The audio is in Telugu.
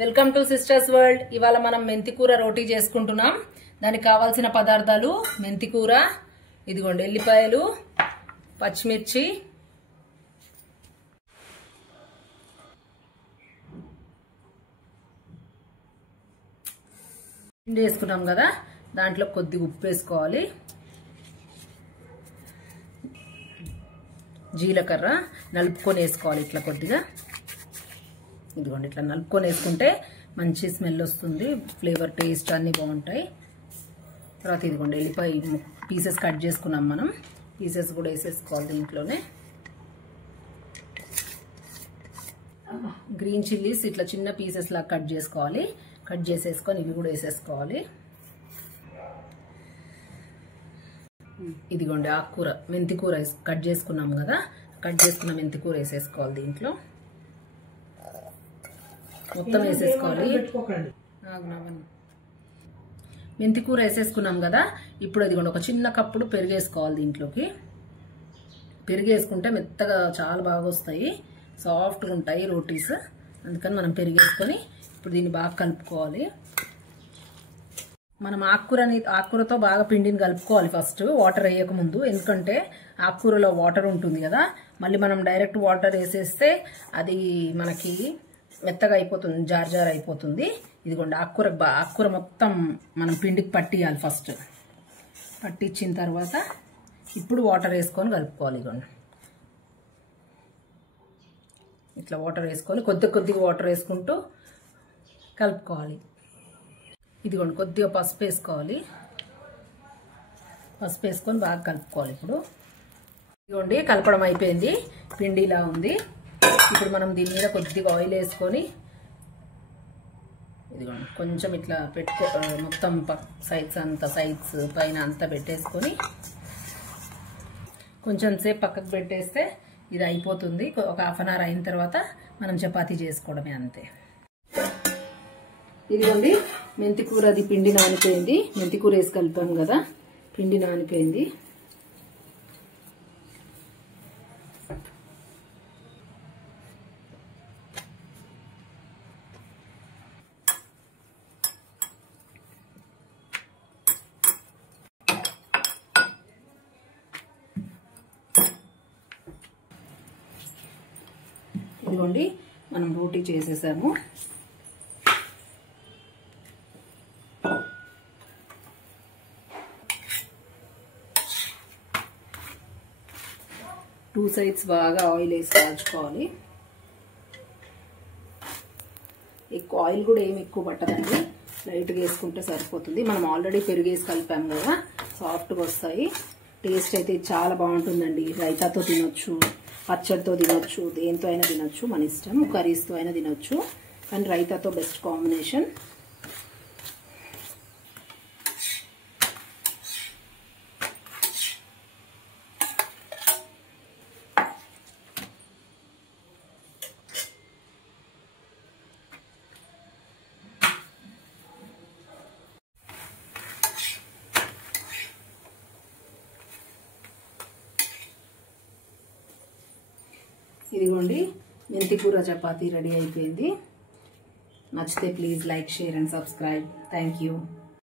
Welcome to sisters world. ఇవాళ మనం మెంతికూర రోటీ చేసుకుంటున్నాం. దానికి కావాల్సిన పదార్థాలు మెంతికూర, ఇదిగోండి ఎల్లిపాయలు, పచ్చిమిర్చి, పిండి వేసుకున్నాం కదా, దాంట్లో కొద్దిగా ఉప్పు వేసుకోవాలి, జీలకర్ర నలుపుకొని వేసుకోవాలి. ఇట్లా కొద్దిగా ఇదిగోండి ఇట్లా నలుపుకొని వేసుకుంటే మంచి స్మెల్ వస్తుంది, ఫ్లేవర్ టేస్ట్ అన్నీ బాగుంటాయి. తర్వాత ఇదిగోండి ఎల్లిపాయ పీసెస్ కట్ చేసుకున్నాం మనం, పీసెస్ కూడా వేసేసుకోవాలి దీంట్లోనే. గ్రీన్ చిల్లీస్ ఇట్లా చిన్న పీసెస్ లాగా కట్ చేసుకోవాలి, కట్ చేసేసుకొని ఇవి కూడా వేసేసుకోవాలి. ఇదిగోండి ఆకుకూర మెంతికూర కట్ చేసుకున్నాం కదా, కట్ చేసుకున్న మెంతికూర వేసేసుకోవాలి దీంట్లో మొత్తం వేసేసుకోవాలి. మెంతికూర వేసేసుకున్నాం కదా, ఇప్పుడు ఇదిగోండి ఒక చిన్న కప్పుడు పెరిగేసుకోవాలి దీంట్లోకి. పెరిగేసుకుంటే మెత్తగా చాలా బాగా వస్తాయి, సాఫ్ట్గా ఉంటాయి రోటీస్. అందుకని మనం పెరిగేసుకొని ఇప్పుడు దీన్ని బాగా కలుపుకోవాలి. మనం ఆకుకూరతో బాగా పిండిని కలుపుకోవాలి ఫస్ట్, వాటర్ వేయక ముందు. ఎందుకంటే ఆకుకూరలో వాటర్ ఉంటుంది కదా, మళ్ళీ మనం డైరెక్ట్ వాటర్ వేసేస్తే అది మనకి మెత్తగా అయిపోతుంది, జార్ జార్ అయిపోతుంది. ఇదిగోండి ఆకుకూర మొత్తం మనం పిండికి పట్టియాలి ఫస్ట్. పట్టించిన తర్వాత ఇప్పుడు వాటర్ వేసుకొని కలుపుకోవాలి. ఇదిగోండి ఇట్లా వాటర్ వేసుకొని కొద్దిగా వాటర్ వేసుకుంటూ కలుపుకోవాలి. ఇదిగోండి కొద్దిగా పసుపు వేసుకోవాలి, పసుపు వేసుకొని బాగా కలుపుకోవాలి. ఇప్పుడు ఇదిగోండి కలపడం అయిపోయింది, పిండిలా ఉంది. ఇప్పుడు మనం దీని మీద కొద్దిగా ఆయిల్ వేసుకొని ఇదిగోండి కొంచెం ఇట్లా మొత్తం సైడ్స్ పైన అంతా పెట్టేసుకొని కొంచెం సేపు పక్కకు పెట్టేస్తే ఇది అయిపోతుంది. ఒక హాఫ్ అన్ అవర్ అయిన తర్వాత మనం చపాతీ చేసుకోవడమే, అంతే. ఇదిగోండి మెంతికూర అది పిండి నానిపోయింది, మెంతికూర వేసి కలిపాం కదా, పిండి నానిపోయింది. ఇదిగోండి మనం రోటీ చేసేసాము. టూ సైడ్స్ బాగా ఆయిల్ వేసి కాల్చుకోవాలి. ఎక్కువ ఆయిల్ కూడా ఏమి ఎక్కువ పట్టదండి, లైట్గా వేసుకుంటే సరిపోతుంది. మనం ఆల్రెడీ పెరుగేసి కలిపాము కదా, సాఫ్ట్గా వస్తాయి. టేస్ట్ అయితే చాలా బాగుంటుందండి. రైతాతో తినొచ్చు, పచ్చడితో తినొచ్చు, దేంతో అయినా తినొచ్చు, మన ఇష్టం. కర్రీస్తో అయినా తినొచ్చు, కానీ రైతాతో బెస్ట్ కాంబినేషన్. ఇదిగోండి మెంతికూర చపాతీ రెడీ అయిపోయింది. నచ్చితే please like, share and subscribe. Thank you.